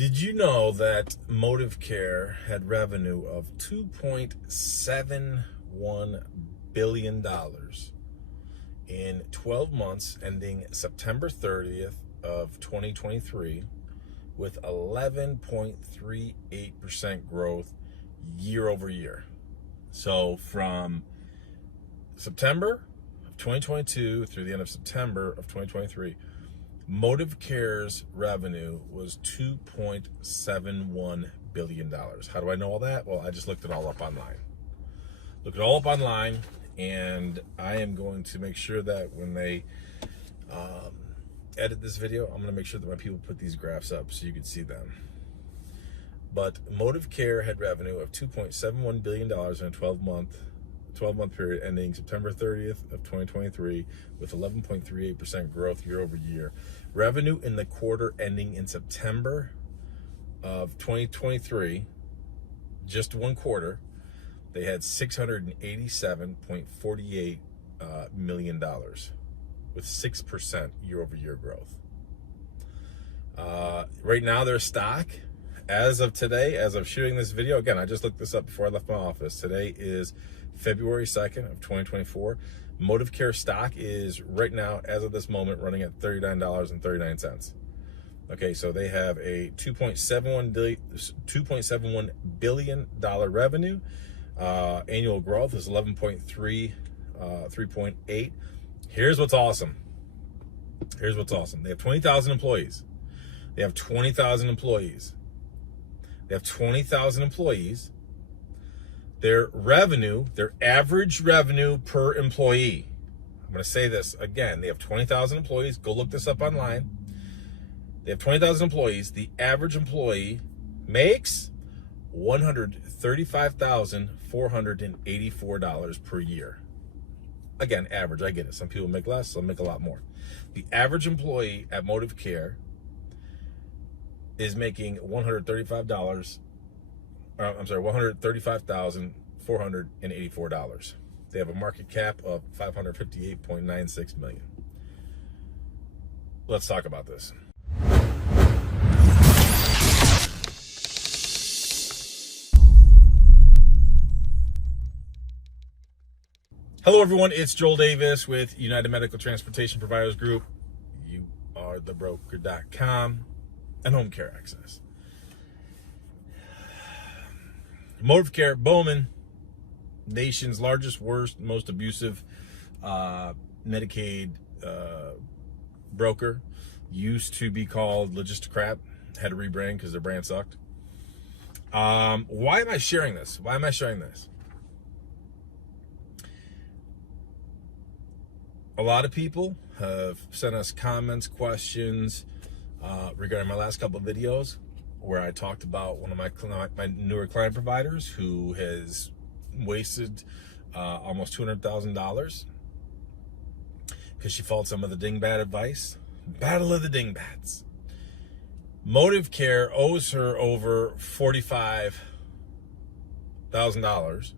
Did you know that Modivcare had revenue of $2.71 billion in 12 months ending September 30th of 2023 with 11.38% growth year over year? So from September of 2022 through the end of September of 2023, Modivcare's revenue was $2.71 billion. How do I know all that? Well, I just looked it all up online. And I am going to make sure that when they edit this video, I'm going to make sure that my people put these graphs up so you can see them. But Modivcare had revenue of $2.71 billion in a 12-month period ending September 30th of 2023 with 11.38% growth year over year. Revenue in the quarter ending in September of 2023, just one quarter, they had $687.48 million with 6% year over year growth. Right now their stock, as of today, as of shooting this video, again, I just looked this up before I left my office. Today is February 2nd of 2024. Modivcare stock is right now, as of this moment, running at $39.39. Okay, so they have a $2.71 billion revenue. Annual growth is 3.8. Here's what's awesome. They have 20,000 employees. Their revenue, their average revenue per employee, I'm going to say this again, they have 20,000 employees. Go look this up online. They have 20,000 employees. The average employee makes $135,484 per year. Again, average, I get it. Some people make less, some make a lot more. The average employee at Modivcare is making $135,484. They have a market cap of $558.96 million. Let's talk about this. Hello everyone, it's Joel Davis with United Medical Transportation Providers Group. You are the broker.com and home care access. Modivcare, Bowman, nation's largest, worst, most abusive Medicaid broker. Used to be called Logistocrat, had to rebrand because their brand sucked. Why am I sharing this? A lot of people have sent us comments, questions regarding my last couple of videos where I talked about one of my newer client providers who has wasted almost $200,000 because she followed some of the dingbat advice. Battle of the dingbats. Modivcare owes her over $45,000.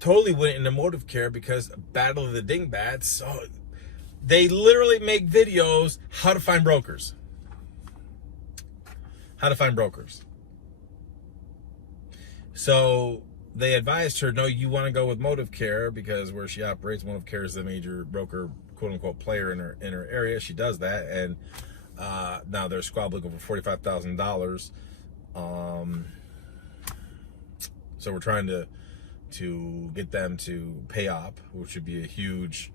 Totally went into Modivcare because Battle of the Dingbats. So they literally make videos how to find brokers. So they advised her, no, you want to go with Modivcare because where she operates, Modivcare is the major broker, quote unquote, player in her area. She does that, and now they're squabbling over $45,000. So we're trying to get them to pay up, which would be a huge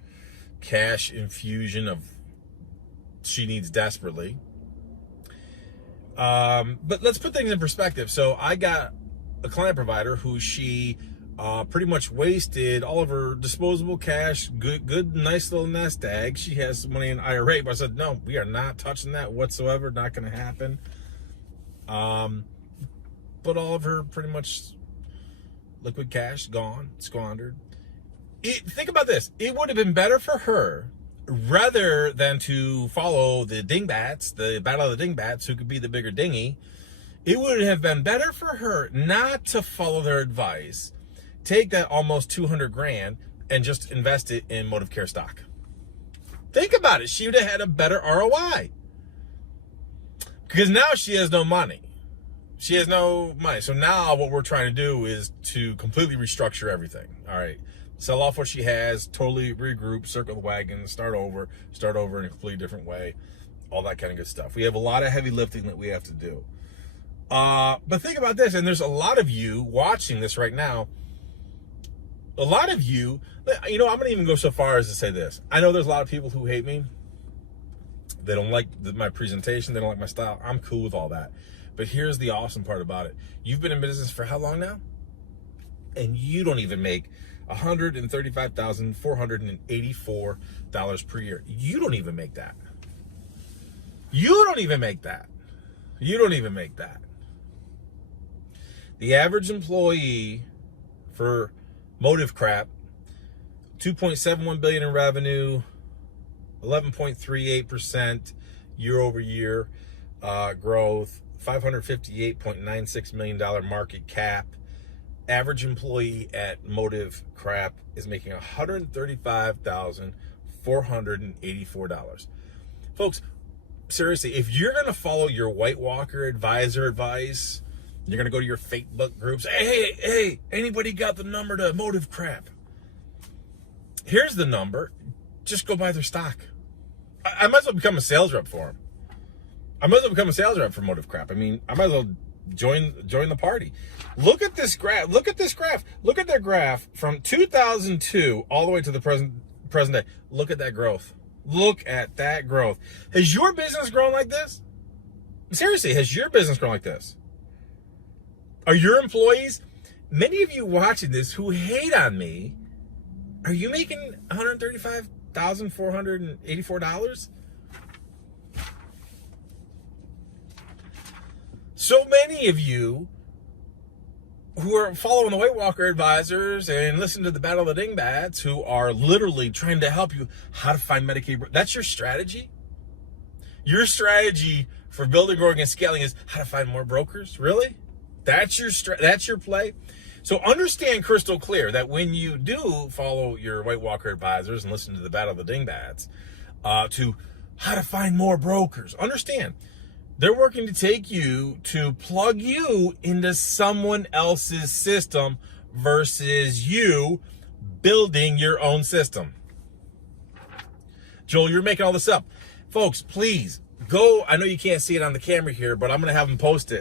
cash infusion she needs desperately. But let's put things in perspective. So I got a client provider who she pretty much wasted all of her disposable cash, good, nice little nest egg. She has some money in IRA, but I said, no, we are not touching that whatsoever. Not going to happen. But all of her pretty much liquid cash gone, squandered. Think about this. It would have been better for her, rather than to follow the dingbats, the battle of the dingbats, who could be the bigger dinghy. It would have been better for her not to follow their advice, take that almost $200,000 and just invest it in Modivcare stock. Think about it. She would have had a better ROI. Because now she has no money. She has no money. So now what we're trying to do is to completely restructure everything. All right. Sell off what she has, totally regroup, circle the wagon, start over in a completely different way. All that kind of good stuff. We have a lot of heavy lifting that we have to do. But think about this, and there's a lot of you watching this right now. A lot of you, I'm going to even go so far as to say this. I know there's a lot of people who hate me. They don't like my presentation. They don't like my style. I'm cool with all that. But here's the awesome part about it. You've been in business for how long now? And you don't even make $135,484 per year. You don't even make that. You don't even make that. You don't even make that. The average employee for Modivcare, $2.71 billion in revenue, 11.38% year-over-year growth, $558.96 million market cap. Average employee at Modivcare is making $135,484. Folks, seriously, if you're going to follow your White Walker advisor advice, you're going to go to your Facebook groups, hey, anybody got the number to Modivcare? Here's the number. Just go buy their stock. I might as well become a sales rep for them. I might as well become a sales rep for Modivcare. I mean, I might as well join the party. Look at this graph. Look at this graph. Look at their graph from 2002 all the way to the present day. Look at that growth. Look at that growth. Has your business grown like this? Seriously, has your business grown like this? Are your employees, many of you watching this who hate on me, are you making $135,484? So many of you who are following the White Walker advisors and listen to the Battle of the Dingbats, who are literally trying to help you how to find Medicaid. That's your strategy? Your strategy for building, growing, and scaling is how to find more brokers? Really? That's your play? So understand crystal clear that when you do follow your White Walker advisors and listen to the Battle of the Dingbats, to how to find more brokers, understand they're working to take you to plug you into someone else's system versus you building your own system. Joel, you're making all this up. Folks, please go. I know you can't see it on the camera here, but I'm going to have them post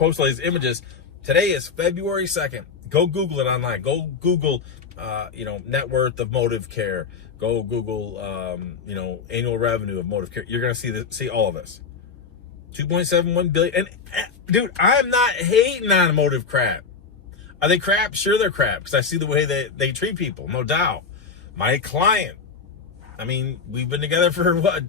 all these images. Today is February 2nd. Go Google it online. Go Google, net worth of Modivcare. Go Google, annual revenue of Modivcare. You're going to see all of this. 2.71 billion. And dude, I'm not hating on Modivcare. Are they crap? Sure, they're crap, because I see the way they treat people, no doubt. My client, I mean, we've been together for what,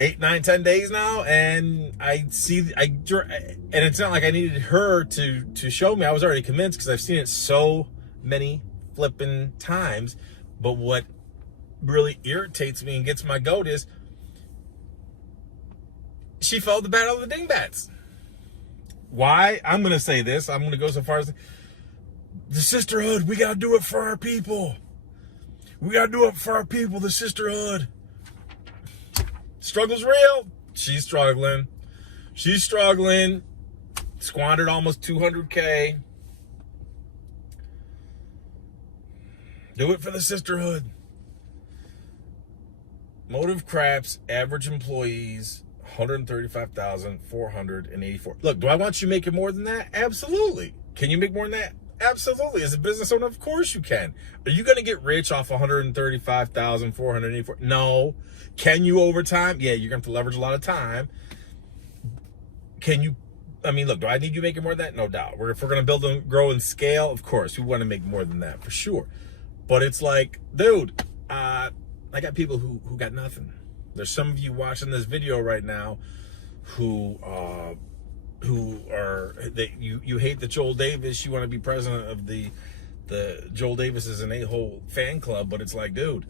8, 9, 10 days now, and and it's not like I needed her to show me. I was already convinced because I've seen it so many flipping times. But what really irritates me and gets my goat is she followed the Battle of the Dingbats. Why? I'm going to say this. I'm going to go so far as the sisterhood. We got to do it for our people. We got to do it for our people, the sisterhood. Struggle's real. She's struggling. Squandered almost $200K. Do it for the sisterhood. Modivcare's average employees, 135,484. Look, do I want you making more than that? Absolutely. Can you make more than that? Absolutely. As a business owner, of course you can. Are you going to get rich off 135,484? No. Can you over time? Yeah, you're going to have to leverage a lot of time. Can you? I mean, look, do I need you making more than that? No doubt. If we're going to build and grow and scale, of course, we want to make more than that for sure. But it's like, dude, I got people who got nothing. There's some of you watching this video right now who are you hate the Joel Davis. You want to be president of the Joel Davis is an a-hole fan club, but it's like, dude,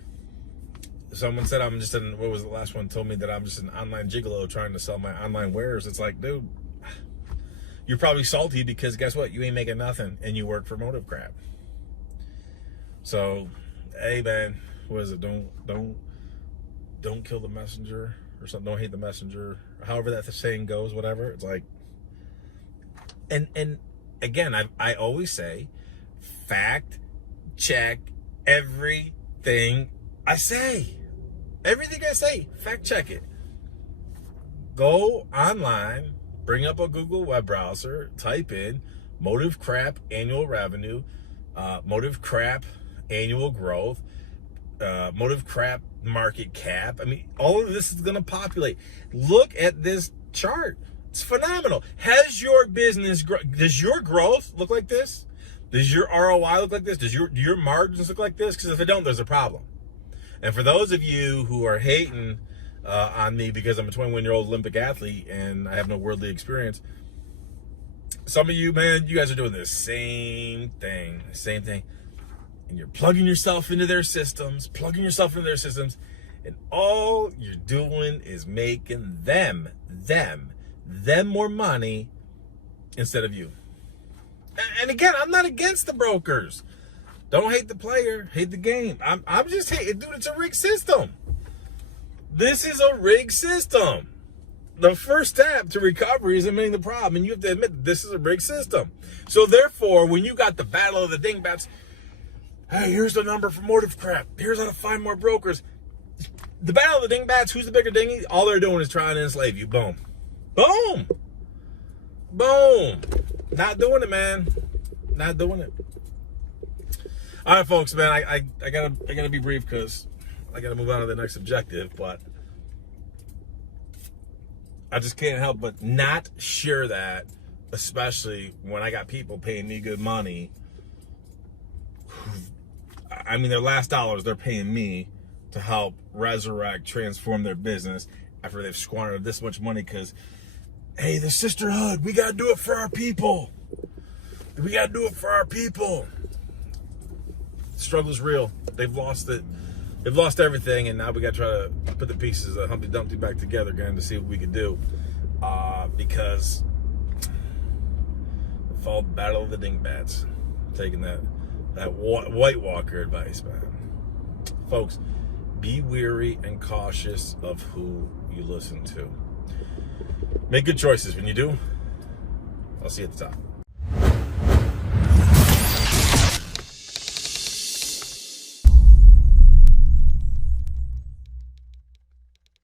someone said I'm just what was the last one told me that I'm just an online gigolo trying to sell my online wares. It's like, dude, you're probably salty because guess what? You ain't making nothing and you work for Modivcare. So, hey man, what is it? Don't don't kill the messenger or something, don't hate the messenger, however that the saying goes, whatever. It's like, and again, I always say, fact check everything I say. Everything I say, fact check it. Go online, bring up a Google web browser, type in Modivcare annual revenue, Modivcare annual growth, Modivcare market cap. I mean, all of this is going to populate. Look at this chart. It's phenomenal. Has your business, does your growth look like this? Does your ROI look like this? Does your margins look like this? Because if they don't, there's a problem. And for those of you who are hating on me because I'm a 21-year-old Olympic athlete and I have no worldly experience, some of you, man, you guys are doing the same thing, and you're plugging yourself into their systems, and all you're doing is making them more money instead of you. And again, I'm not against the brokers. Don't hate the player, hate the game. I'm just hating, dude, it's a rigged system. This is a rigged system. The first step to recovery is admitting the problem, and you have to admit that this is a rigged system. So therefore, when you got the battle of the dingbats, hey, here's the number for Modivcare. Here's how to find more brokers. The battle of the dingbats, who's the bigger dingy? All they're doing is trying to enslave you. Boom. Boom. Boom. Not doing it, man. Not doing it. All right, folks, man, I gotta be brief because I gotta move on to the next objective, but I just can't help but not share that, especially when I got people paying me good money. I mean, their last dollars they're paying me to help resurrect, transform their business after they've squandered this much money because, hey, the sisterhood, we got to do it for our people. We got to do it for our people. The struggle's real. They've lost it. They've lost everything, and now we got to try to put the pieces of Humpty Dumpty back together again to see what we could do. Because the fall battle of the dingbats, taking that White Walker advice, man. Folks, be wary and cautious of who you listen to. Make good choices. When you do, I'll see you at the top.